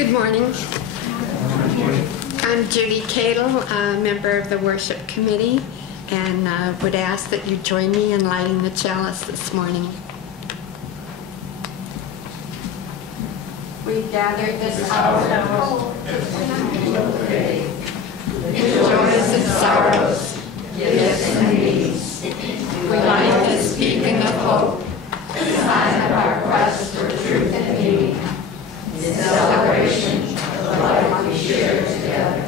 Good morning. I'm Judy Cadle, a member of the Worship Committee, and would ask that you join me in lighting the chalice this morning. We gathered this hour of joys and sorrows, gifts and needs. We light this beacon of hope, the sign of our quest for truth and beauty, in celebration of the life we share together.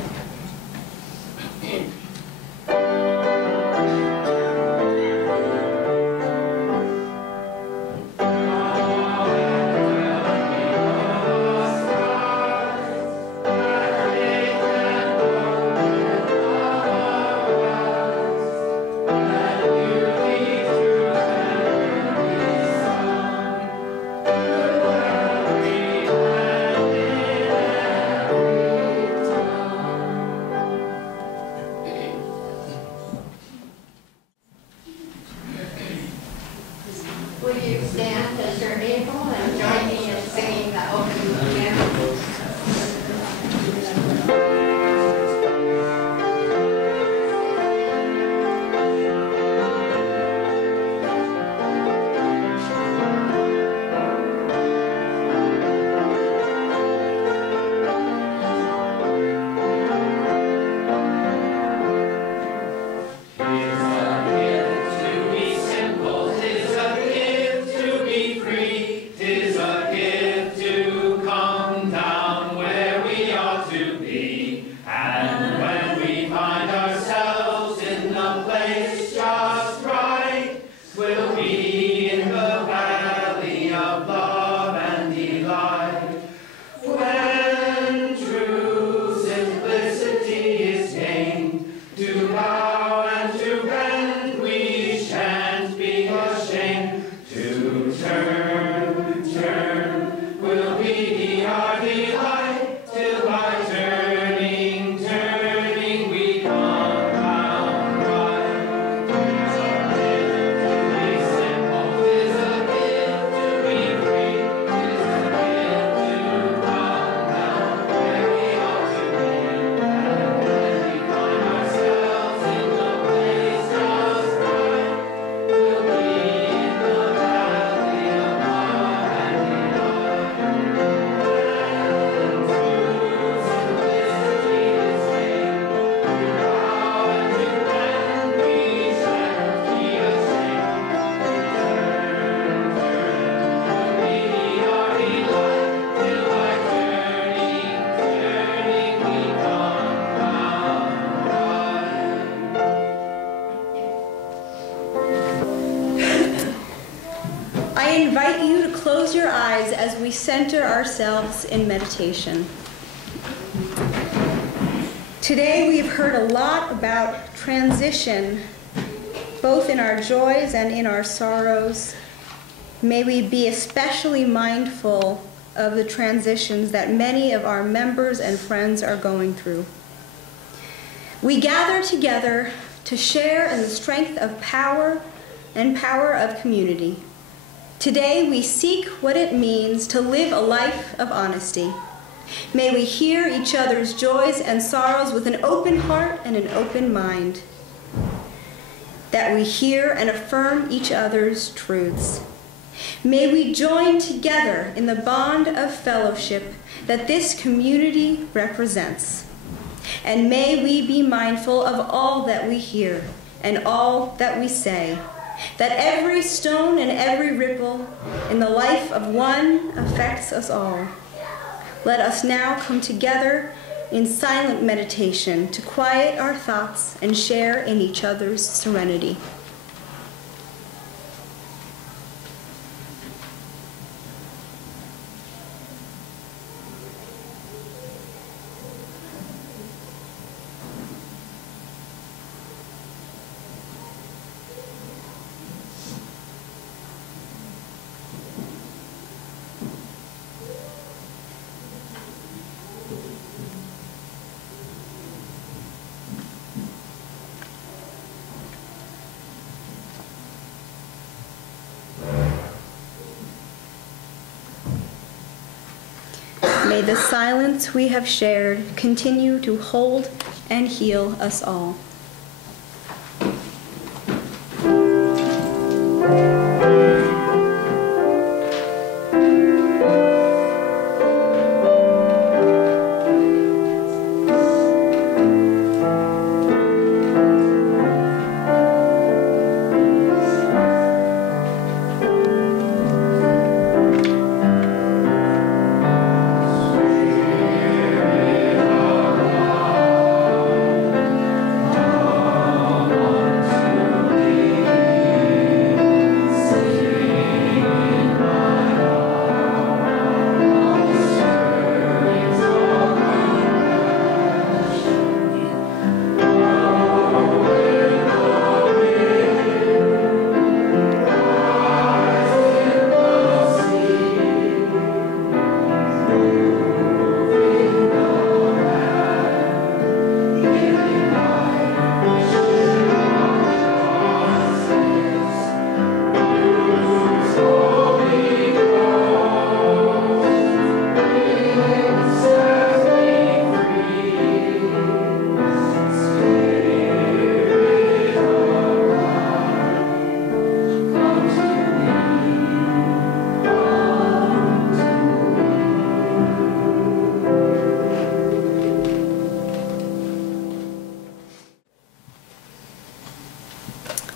As we center ourselves in meditation. Today we've heard a lot about transition, both in our joys and in our sorrows. May we be especially mindful of the transitions that many of our members and friends are going through. We gather together to share in the strength of power and power of community. Today we seek what it means to live a life of honesty. May we hear each other's joys and sorrows with an open heart and an open mind. That we hear and affirm each other's truths. May we join together in the bond of fellowship that this community represents. And may we be mindful of all that we hear and all that we say. That every stone and every ripple in the life of one affects us all. Let us now come together in silent meditation to quiet our thoughts and share in each other's serenity. May the silence we have shared continue to hold and heal us all.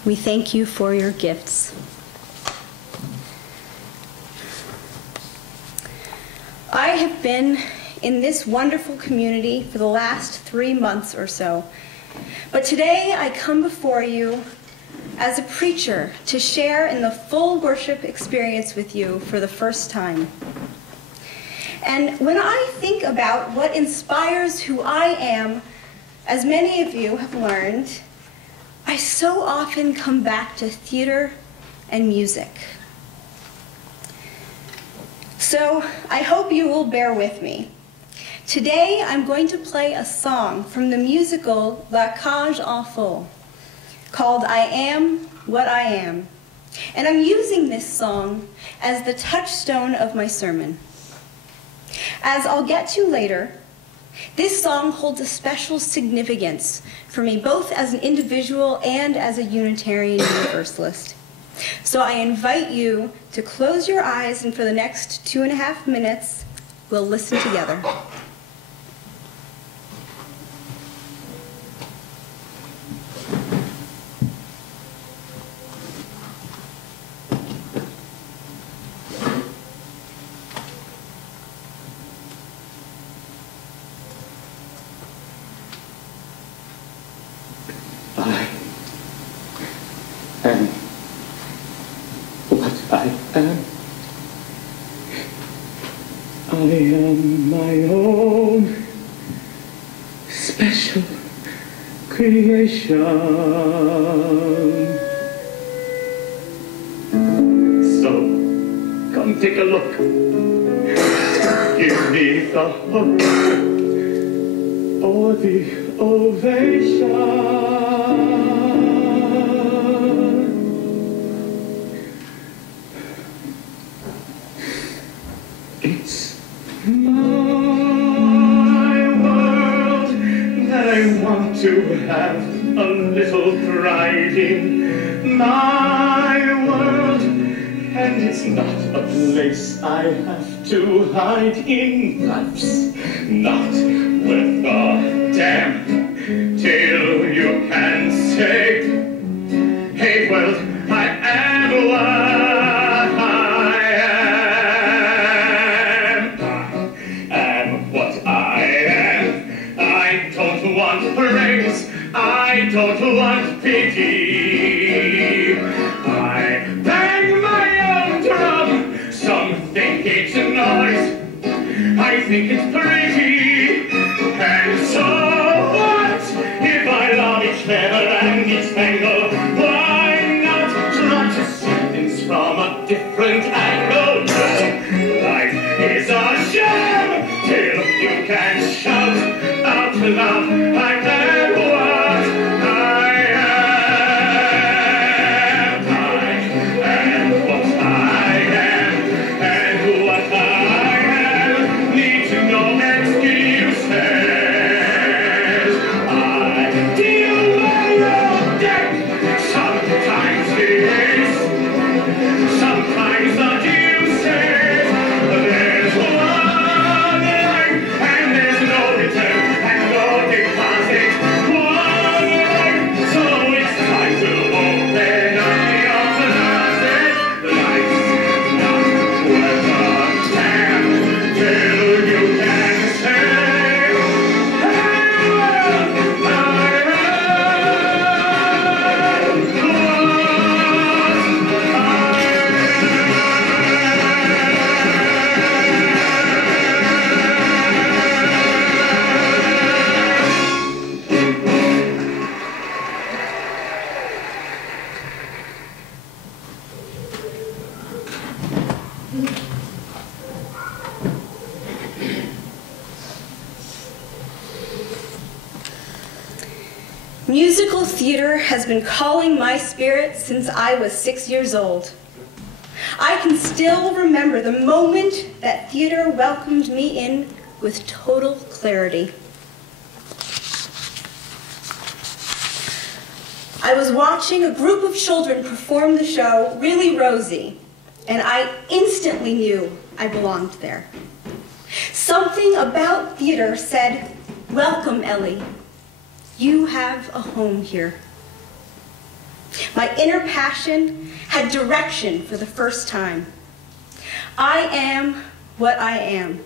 We thank you for your gifts. I have been in this wonderful community for the last 3 months or so, but today I come before you as a preacher to share in the full worship experience with you for the first time. And when I think about what inspires who I am, as many of you have learned, I so often come back to theater and music. So I hope you will bear with me. Today I'm going to play a song from the musical La Cage aux Folles called I Am What I Am. And I'm using this song as the touchstone of my sermon. As I'll get to later, this song holds a special significance for me, both as an individual and as a Unitarian Universalist. So I invite you to close your eyes, and for the next 2.5 minutes, we'll listen together. I am my own special creation. So, come take a look. Give me the hook or the ovation. It's my world that I want to have a little pride in. My world, and it's not a place I have to hide in. Life's not worth a damn till you can say, hey world, I am what praise, I don't want pity. I bang my own drum, some think it's a noise, I think it's pretty. And so what, if I love each feather and each spangle, why not try to see things from a different angle? No, life is a sham till you can shout out loud, I am what I am. I Musical theater has been calling my spirit since I was 6 years old. I can still remember the moment that theater welcomed me in with total clarity. I was watching a group of children perform the show Really Rosie, and I instantly knew I belonged there. Something about theater said, "Welcome, Ellie. You have a home here." My inner passion had direction for the first time. I am what I am.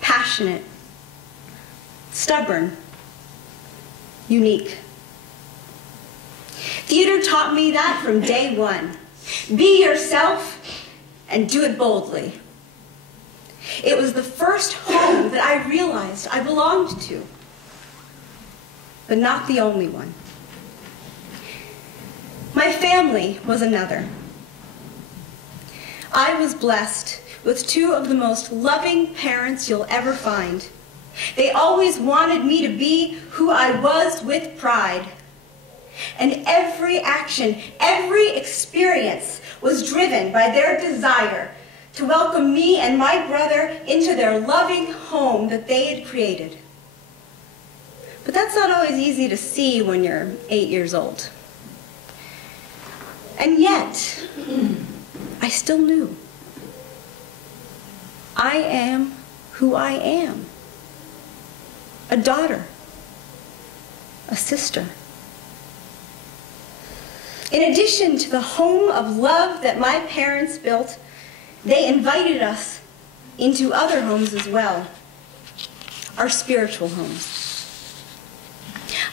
Passionate, stubborn, unique. Theater taught me that from day one. Be yourself and do it boldly. It was the first home that I realized I belonged to, but not the only one. My family was another. I was blessed with two of the most loving parents you'll ever find. They always wanted me to be who I was with pride. And every action, every experience was driven by their desire to welcome me and my brother into their loving home that they had created. But that's not always easy to see when you're 8 years old. And yet, I still knew. I am who I am. A daughter. A sister. In addition to the home of love that my parents built, they invited us into other homes as well, our spiritual homes.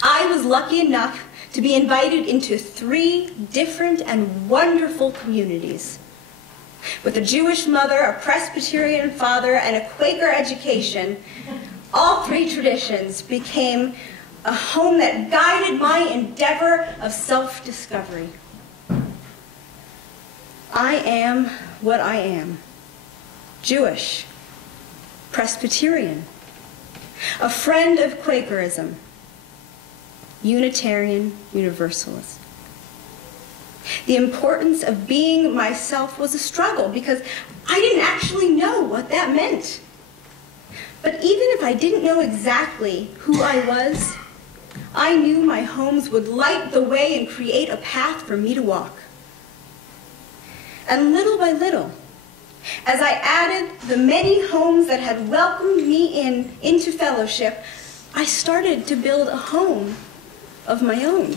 I was lucky enough to be invited into 3 different and wonderful communities. With a Jewish mother, a Presbyterian father, and a Quaker education, all 3 traditions became a home that guided my endeavor of self-discovery. I am what I am. Jewish, Presbyterian, a friend of Quakerism, Unitarian, Universalist. The importance of being myself was a struggle because I didn't actually know what that meant. But even if I didn't know exactly who I was, I knew my homes would light the way and create a path for me to walk. And little by little, as I added the many homes that had welcomed me into fellowship, I started to build a home of my own.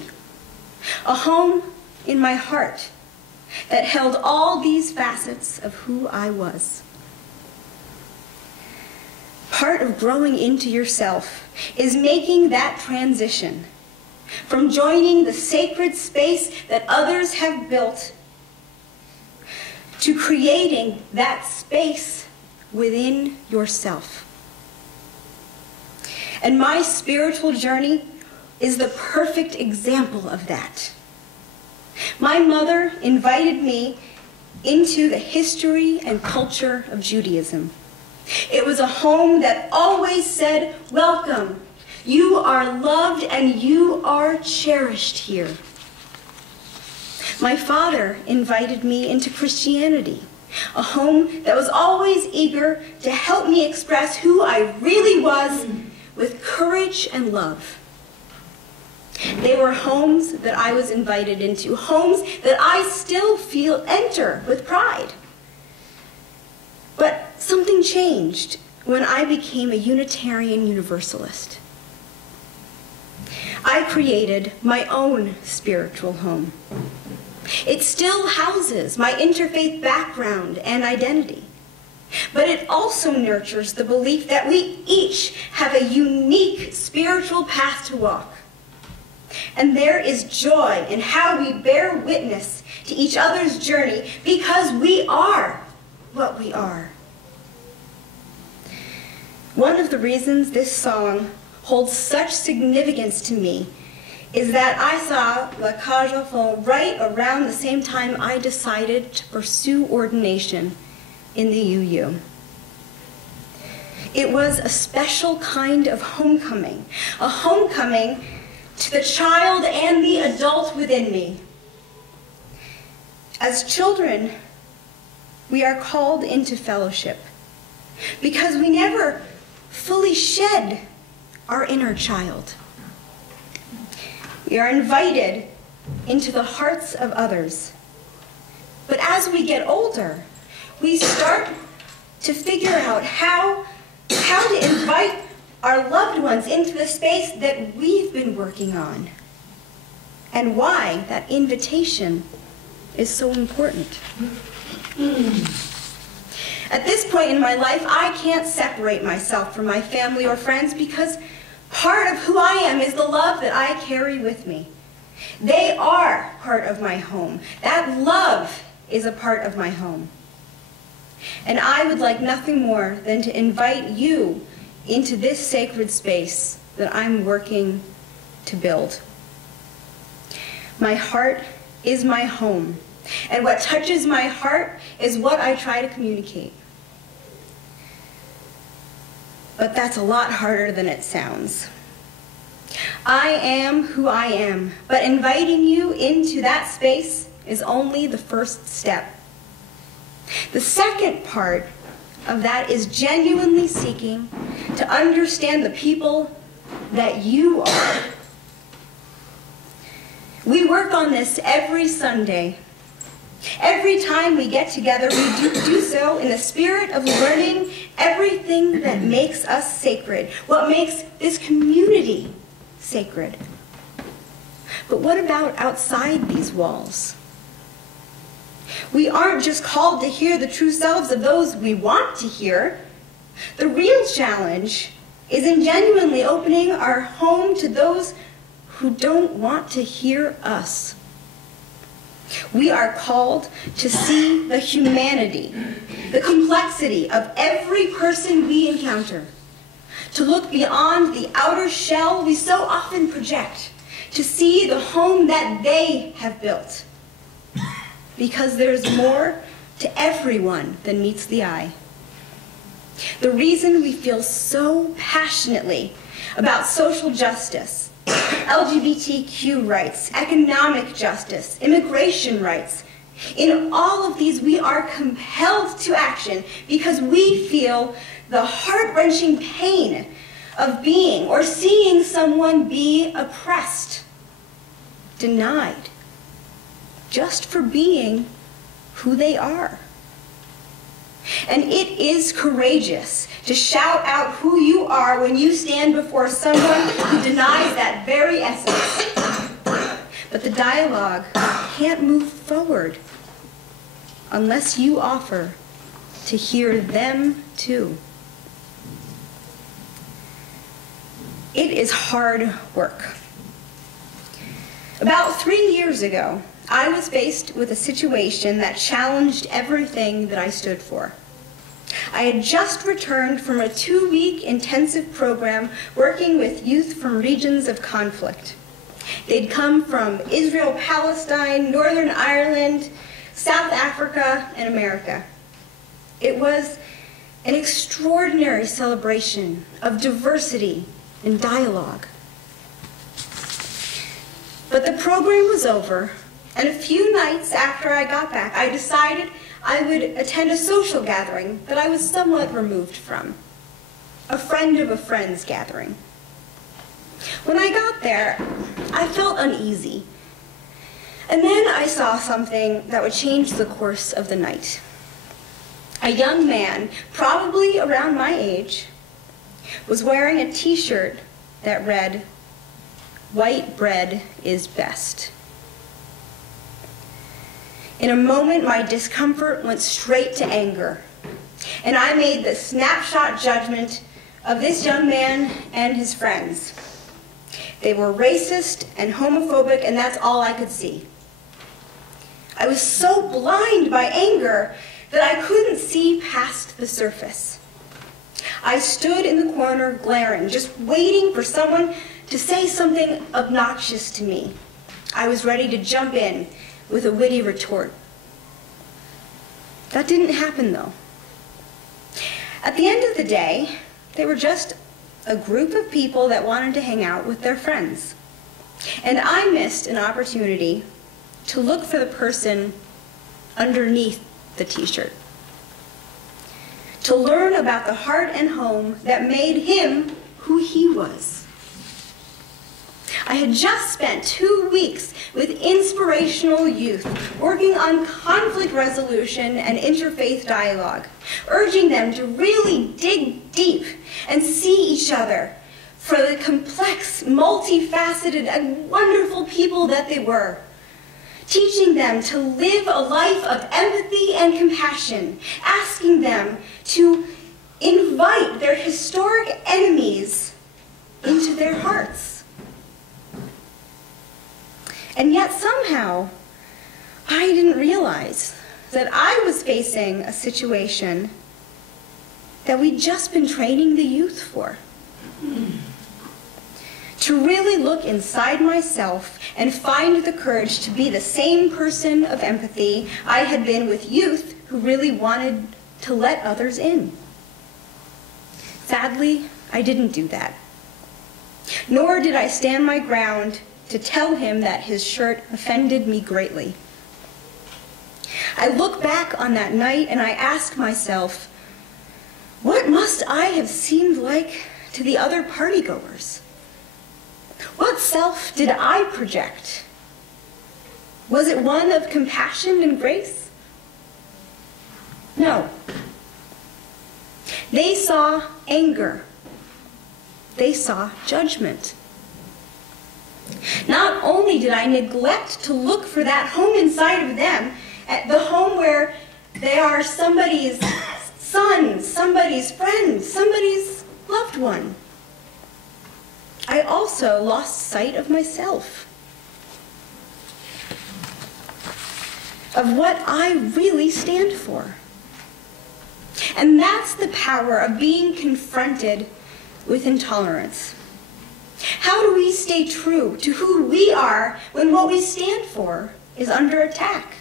A home in my heart that held all these facets of who I was. Part of growing into yourself is making that transition from joining the sacred space that others have built to creating that space within yourself. And my spiritual journey is the perfect example of that. My mother invited me into the history and culture of Judaism. It was a home that always said, "Welcome. You are loved and you are cherished here." My father invited me into Christianity, a home that was always eager to help me express who I really was with courage and love. They were homes that I was invited into, homes that I still enter with pride. But something changed when I became a Unitarian Universalist. I created my own spiritual home. It still houses my interfaith background and identity, but it also nurtures the belief that we each have a unique spiritual path to walk. And there is joy in how we bear witness to each other's journey because we are what we are. One of the reasons this song holds such significance to me is that I saw La Cage aux Folles right around the same time I decided to pursue ordination in the UU. It was a special kind of homecoming, a homecoming to the child and the adult within me. As children, we are called into fellowship because we never fully shed our inner child. We are invited into the hearts of others. But as we get older, we start to figure out how to invite our loved ones into the space that we've been working on, and why that invitation is so important. At this point in my life, I can't separate myself from my family or friends because part of who I am is the love that I carry with me. They are part of my home. That love is a part of my home. And I would like nothing more than to invite you into this sacred space that I'm working to build. My heart is my home, and what touches my heart is what I try to communicate. But that's a lot harder than it sounds. I am who I am, but inviting you into that space is only the first step. The second part of that is genuinely seeking to understand the people that you are. We work on this every Sunday. Every time we get together, we do so in the spirit of learning everything that makes us sacred, what makes this community sacred. But what about outside these walls? We aren't just called to hear the true selves of those we want to hear. The real challenge is in genuinely opening our home to those who don't want to hear us. We are called to see the humanity, the complexity of every person we encounter, to look beyond the outer shell we so often project, to see the home that they have built. Because there's more to everyone than meets the eye. The reason we feel so passionately about social justice, LGBTQ rights, economic justice, immigration rights, in all of these we are compelled to action because we feel the heart-wrenching pain of being or seeing someone be oppressed, denied, just for being who they are. And it is courageous to shout out who you are when you stand before someone who denies that very essence. But the dialogue can't move forward unless you offer to hear them too. It is hard work. About 3 years ago, I was faced with a situation that challenged everything that I stood for. I had just returned from a 2-week intensive program working with youth from regions of conflict. They'd come from Israel, Palestine, Northern Ireland, South Africa, and America. It was an extraordinary celebration of diversity and dialogue. But the program was over, and a few nights after I got back, I decided I would attend a social gathering that I was somewhat removed from, a friend of a friend's gathering. When I got there, I felt uneasy. And then I saw something that would change the course of the night. A young man, probably around my age, was wearing a t-shirt that read, "White bread is best." In a moment, my discomfort went straight to anger, and I made the snapshot judgment of this young man and his friends. They were racist and homophobic, and that's all I could see. I was so blind by anger that I couldn't see past the surface. I stood in the corner glaring, just waiting for someone to say something obnoxious to me. I was ready to jump in with a witty retort. That didn't happen, though. At the end of the day, they were just a group of people that wanted to hang out with their friends. And I missed an opportunity to look for the person underneath the t-shirt, to learn about the heart and home that made him who he was. I had just spent 2 weeks with inspirational youth working on conflict resolution and interfaith dialogue, urging them to really dig deep and see each other for the complex, multifaceted, and wonderful people that they were, teaching them to live a life of empathy and compassion, asking them to invite their historic enemies into their hearts. And yet somehow, I didn't realize that I was facing a situation that we'd just been training the youth for. To really look inside myself and find the courage to be the same person of empathy I had been with youth who really wanted to let others in. Sadly, I didn't do that. Nor did I stand my ground to tell him that his shirt offended me greatly. I look back on that night and I ask myself, what must I have seemed like to the other partygoers? What self did I project? Was it one of compassion and grace? No. They saw anger. They saw judgment. Not only did I neglect to look for that home inside of them, at the home where they are somebody's son, somebody's friend, somebody's loved one, I also lost sight of myself, of what I really stand for. And that's the power of being confronted with intolerance. How do we stay true to who we are when what we stand for is under attack?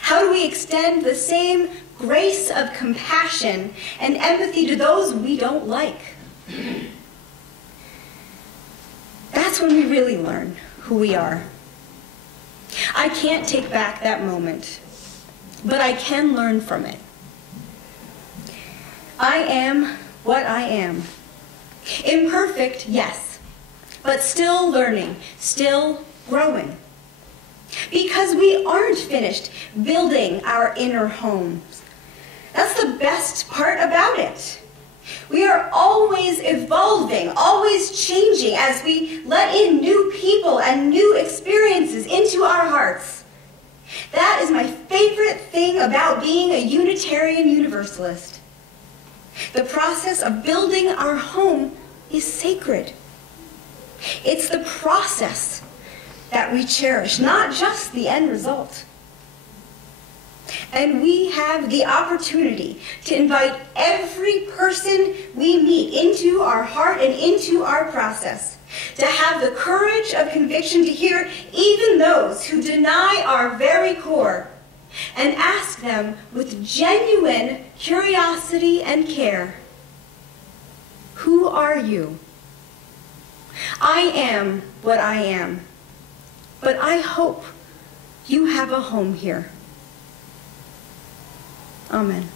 How do we extend the same grace of compassion and empathy to those we don't like? That's when we really learn who we are. I can't take back that moment, but I can learn from it. I am what I am. Imperfect, yes, but still learning, still growing. Because we aren't finished building our inner homes. That's the best part about it. We are always evolving, always changing as we let in new people and new experiences into our hearts. That is my favorite thing about being a Unitarian Universalist. The process of building our home is sacred. It's the process that we cherish, not just the end result. And we have the opportunity to invite every person we meet into our heart and into our process, to have the courage of conviction to hear even those who deny our very core, and ask them with genuine curiosity and care, who are you? I am what I am, but I hope you have a home here. Amen.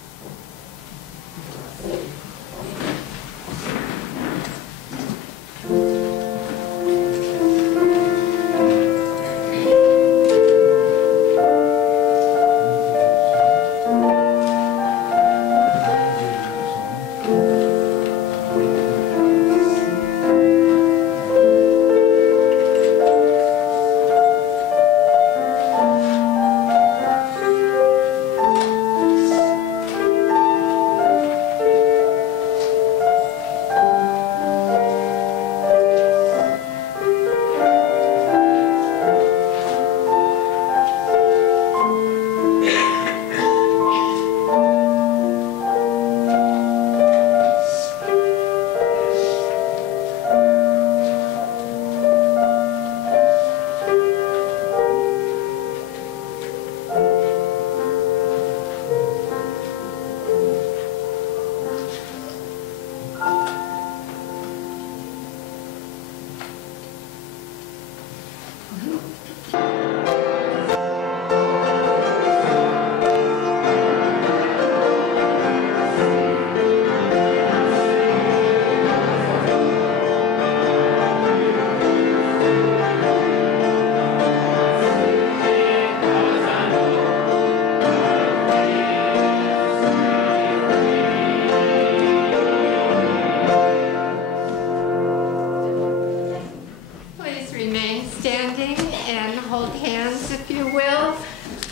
and hold hands, if you will,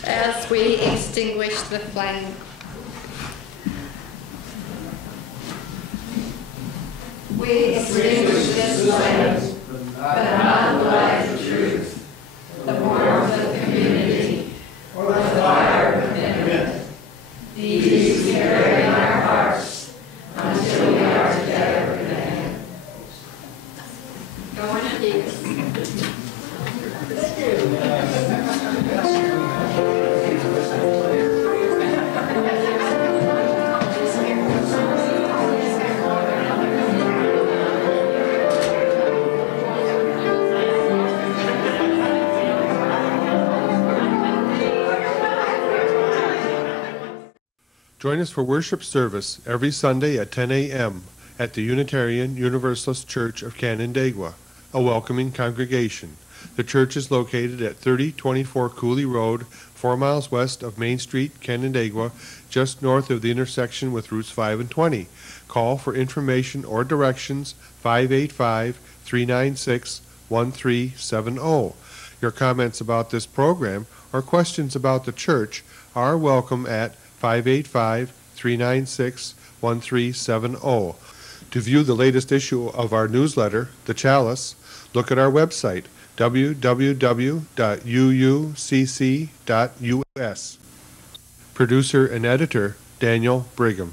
as we extinguish the flame. We extinguish this flame, but not the light of truth, the warmth of community, or the fire of commitment. These we carry in our hearts until we are together again. Go in peace. Join us for worship service every Sunday at 10 a.m. at the Unitarian Universalist Church of Canandaigua, a welcoming congregation. The church is located at 3024 Cooley Road, 4 miles west of Main Street, Canandaigua, just north of the intersection with Routes 5 and 20. Call for information or directions 585-396-1370. Your comments about this program or questions about the church are welcome at 585-396-1370. To view the latest issue of our newsletter, The Chalice, look at our website, www.uucc.us. Producer and editor, Daniel Brigham.